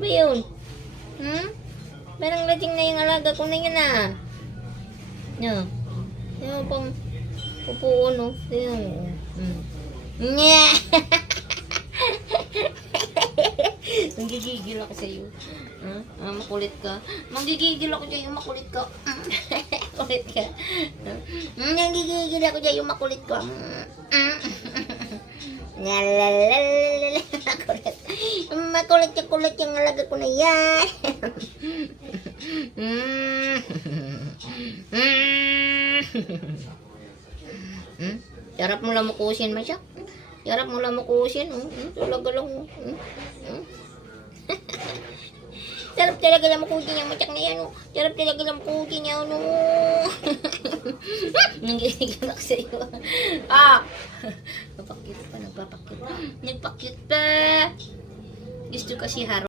ba yun? Parang lasing na yung alaga ko na yun ah. No. Yung pang upuan no. Yung. Nya. Nanggigigil ako sa'yo. Makulit ka. Manggigigil ako sa'yo, makulit ka. Makulit ka. Nanggigigil ako sa'yo, makulit ka. Ngalalala. Makulit. Makulit yung alaga ko na yan. Sarap mo lang makusin mo siya. Sarap mo lang makusin. Talaga lang. Sarap talaga lang makusin yung matyak na yan. Sarap talaga lang makusin yan. Nanggigigil ako sa'yo. Nagpakit pa. Nagpakit pa. Gusto kasi haro.